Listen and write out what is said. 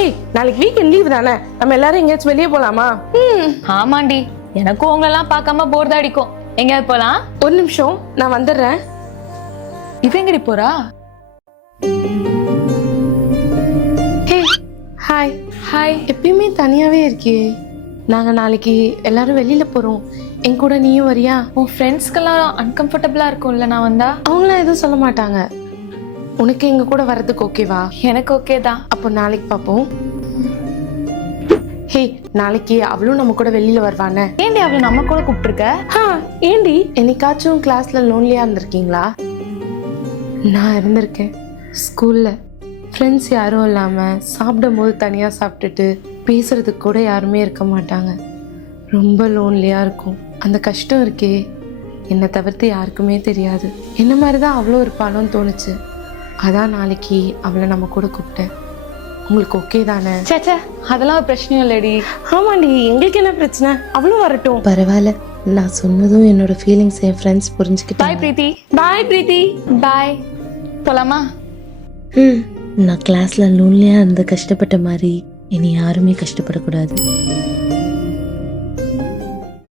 ஏய், நாளைக்கு weekend leave தானே, நம்ம எல்லாரும் எங்கேயாச்சும் வெளியே போலாமா? ஆமாண்டி, எனக்கும் உங்களெல்லாம் பார்க்காம போர் தான் அடிக்கும். எங்கேயாவது போலாம்? ஒரு நிமிஷம், நான் வந்துடுறேன். இவ எங்கடி போறா? ஹே, ஹாய். ஹாய். எப்பயுமே தனியாவே இருக்கியே. நாங்க நாளைக்கு எல்லாரும் வெளியில போறோம், என் கூட நீயும் வரியா? உன் ஃப்ரெண்ட்ஸ்க்கெல்லாம் அன்கம்ஃபர்டபுளா இருக்கும்ல நான் வந்தா? அவங்களாம் எதுவும் சொல்ல மாட்டாங்க. உனக்கு எங்க கூட வர்றதுக்கு ஓகேவா? எனக்கு ஓகே தான். அப்போ நாளைக்கு பார்ப்போம். ஹே, நாளைக்கு அவளும் நம்ம கூட வெளியில வருவானே. ஏண்டி அவளை நம்ம கூட கூப்பிட்டுருக்க? ஏண்டி, என்னைக்காச்சும் கிளாஸ்ல லோன்லியா இருந்திருக்கீங்களா? நான் இருந்திருக்கேன். ஸ்கூல்ல ஃப்ரெண்ட்ஸ் யாரும் இல்லாம சாப்பிடும் போது தனியா சாப்பிட்டுட்டு பேசுறதுக்கு கூட யாருமே இருக்க மாட்டாங்க. ரொம்ப லோன்லியா இருக்கும். அந்த கஷ்டம் இருக்கே, என்னை தவிர்த்து யாருக்குமே தெரியாது. என்ன மாதிரிதான் அவ்வளோ இருப்பானோன்னு தோணுச்சு. அதான் நாளைக்கு அவளை நம்ம கூட கூப்பிட்டேன். உங்களுக்கு ஓகே தானே? சேச்சே, அதெல்லாம் ஒரு பிரச்சனையும் இல்லடி. ஆமாண்டி, எங்களுக்கு என்ன பிரச்சனை, அவளும் வரட்டும். பரவாயில்ல, நான் சொன்னதும் என்னோட ஃபீலிங்ஸ் என் ஃப்ரெண்ட்ஸ் புரிஞ்சுக்கிட்டாங்க. பாய் பிரீத்தி. பாய் பிரீத்தி. பாய். போலாமா? நான் கிளாஸ்ல லோன்லியா இருந்து கஷ்டப்பட்ட மாதிரி இனி யாருமே கஷ்டப்படக்கூடாது.